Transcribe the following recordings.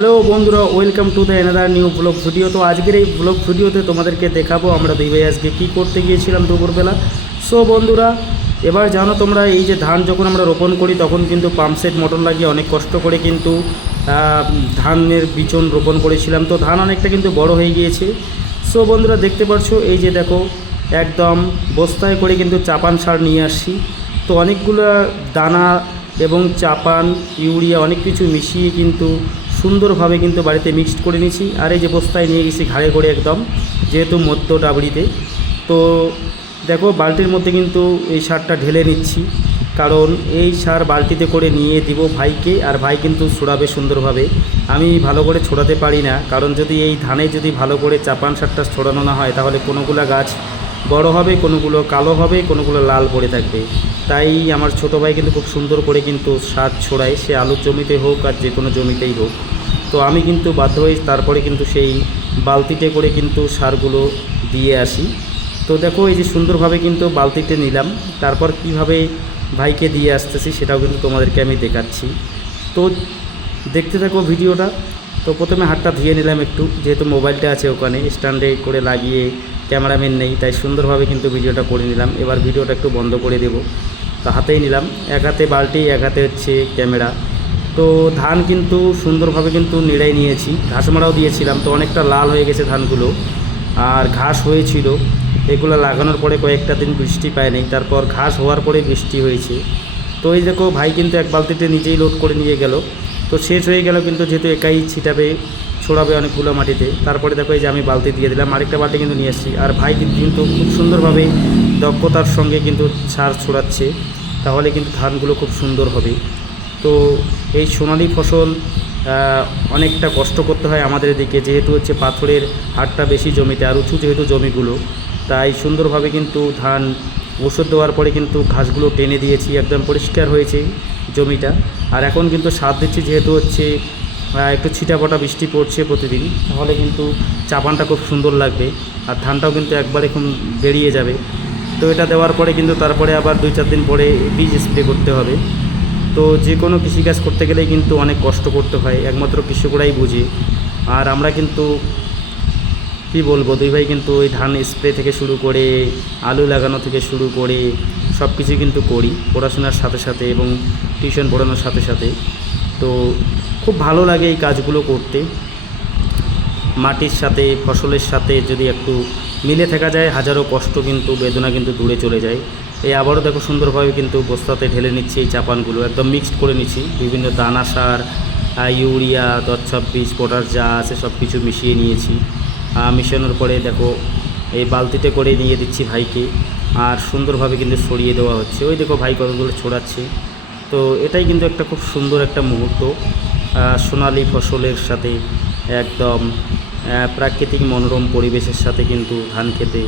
Hello বন্ধুরা welcome to the another new vlog video তো আজকের এই ব্লগ ভিডিওতে তোমাদেরকে দেখাবো আমরা দুই ভাই আজকে কী করতে গিয়েছিলাম দুপুরবেলা। সো বন্ধুরা, এবার জানো তোমরা, এই যে ধান যখন আমরা রোপণ করি, তখন কিন্তু পাম্পসেট মোটর লাগিয়ে অনেক কষ্ট করে কিন্তু ধানের বিচন রোপণ করেছিলাম। তো ধান অনেকটা কিন্তু বড় হয়ে গিয়েছে। সো বন্ধুরা, দেখতে পাচ্ছ এই যে দেখো, একদম বস্তায় করে কিন্তু চাপান সার নিয়ে আসছি। তো অনেকগুলো দানা এবং চাপান, ইউরিয়া অনেক কিছু মিশিয়ে কিন্তু সুন্দরভাবে কিন্তু বাড়িতে মিক্সড করে নিয়েছি। আর এই যে বস্তায় নিয়ে গেছি ঘাড়ে করে একদম, যেহেতু মধ্য ডাবড়িতে। তো দেখো, বালতির মধ্যে কিন্তু এই সারটা ঢেলে নিচ্ছি। কারণ এই সার বালতিতে করে নিয়ে দিব ভাইকে, আর ভাই কিন্তু ছড়াবে সুন্দরভাবে। আমি ভালো করে ছড়াতে পারি না। কারণ যদি এই ধানে যদি ভালো করে চাপান সারটা ছড়ানো না হয়, তাহলে কোনোগুলো গাছ বড় হবে, কোনোগুলো কালো হবে, কোনোগুলো লাল পড়ে থাকবে। তাই আমার ছোট ভাই কিন্তু খুব সুন্দর করে কিন্তু সার ছড়ায়। সে আলুর জমিতে হোক আর যে কোনো জমিতেই হোক। তো আমি কিন্তু বাধ্য হয়ে তারপরে কিন্তু সেই বালতিতে করে কিন্তু সারগুলো দিয়ে আসি। তো দেখো এই যে সুন্দরভাবে কিন্তু বালতিতে নিলাম। তারপর কীভাবে ভাইকে দিয়ে আসতেছি সেটাও কিন্তু তোমাদেরকে আমি দেখাচ্ছি। তো দেখতে থাকো ভিডিওটা। তো প্রথমে হাতটা ধুয়ে নিলাম একটু, যেহেতু মোবাইলটা আছে ওখানে, স্ট্যান্ডে করে লাগিয়ে ক্যামেরাম্যান নেই, তাই সুন্দরভাবে কিন্তু ভিডিওটা করে নিলাম। এবার ভিডিওটা একটু বন্ধ করে দেব। তো হাতেই নিলাম। এক হাতে বালতি, এক হাতে হচ্ছে ক্যামেরা। তো ধান কিন্তু সুন্দরভাবে কিন্তু নিড়াই নিয়েছি ঘাস মারাও দিয়েছিলাম, তো অনেকটা লাল হয়ে গেছে ধানগুলো। আর ঘাস হয়েছিল, এগুলো লাগানোর পরে কয়েকটা দিন বৃষ্টি পায়নি, তারপর ঘাস হওয়ার পরে বৃষ্টি হয়েছে। তো এই দেখো, ভাই কিন্তু এক বালতিতে নিজেই লোড করে নিয়ে গেল। তো শেষ হয়ে গেল কিন্তু যেহেতু একাই ছিটাবে, ছড়াবে অনেকগুলো মাটিতে, তারপরে দেখো এই যে আমি বালতি দিয়ে দিলাম, আরেকটা বালতি কিন্তু নিয়ে এসেছি। আর ভাই কিন্তু খুব সুন্দরভাবে দক্ষতার সঙ্গে কিন্তু সার ছড়াচ্ছে, তাহলে কিন্তু ধানগুলো খুব সুন্দর হবে। তো এই সোনালি ফসল অনেকটা কষ্ট করতে হয় আমাদের এদিকে, যেহেতু হচ্ছে পাথরের হারটা বেশি জমিতে আর উঁচু যেহেতু জমিগুলো, তাই সুন্দরভাবে কিন্তু ধান ওষুধ দেওয়ার পরে কিন্তু ঘাসগুলো টেনে দিয়েছি, একদম পরিষ্কার হয়েছে জমিটা। আর এখন কিন্তু সার দিচ্ছি, যেহেতু হচ্ছে একটু ছিটাফোটা বৃষ্টি পড়ছে প্রতিদিন, তাহলে কিন্তু চাপানটা খুব সুন্দর লাগবে আর ধানটাও কিন্তু একবারে খুব বেরিয়ে যাবে। তো এটা দেওয়ার পরে কিন্তু তারপরে আবার দুই চার দিন পরে বীজ স্প্রে করতে হবে। তো যে কোনো কৃষিকাজ করতে গেলেই কিন্তু অনেক কষ্ট করতে হয়, একমাত্র কৃষকরাই বুঝে। আর আমরা কিন্তু, কি বলব, দুই ভাই কিন্তু ওই ধান স্প্রে থেকে শুরু করে, আলু লাগানো থেকে শুরু করে সব কিছু কিন্তু করি, পড়াশোনার সাথে সাথে এবং টিউশন পড়ানোর সাথে সাথে। তো খুব ভালো লাগে এই কাজগুলো করতে। মাটির সাথে, ফসলের সাথে যদি একটু মিলে থাকা যায়, হাজারো কষ্ট কিন্তু, বেদনা কিন্তু দূরে চলে যায়। এই আবারও দেখো সুন্দরভাবে কিন্তু বস্তাতে ঢেলে নিচ্ছি এই চাপানগুলো। একদম মিক্সড করে নিচ্ছি। বিভিন্ন দানা সার ইউরিয়া দশ ছাব্বিশ পটাশ যা আছে সব কিছু মিশিয়ে নিয়েছি। মিশানোর পরে দেখো, এই বালতিতে করে নিয়ে দিচ্ছি ভাইকে। আর সুন্দরভাবে কিন্তু ছড়িয়ে দেওয়া হচ্ছে। ওই দেখো ভাই কতগুলো ছড়াচ্ছে। তো এটাই কিন্তু একটা খুব সুন্দর একটা মুহূর্ত। সোনালি ফসলের সাথে একদম প্রাকৃতিক মনোরম পরিবেশের সাথে কিন্তু ধান খেতে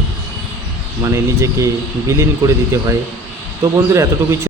মানে নিজেকে বিলীন করে দিতে হয়। তো বন্ধুরা, এতটুকুই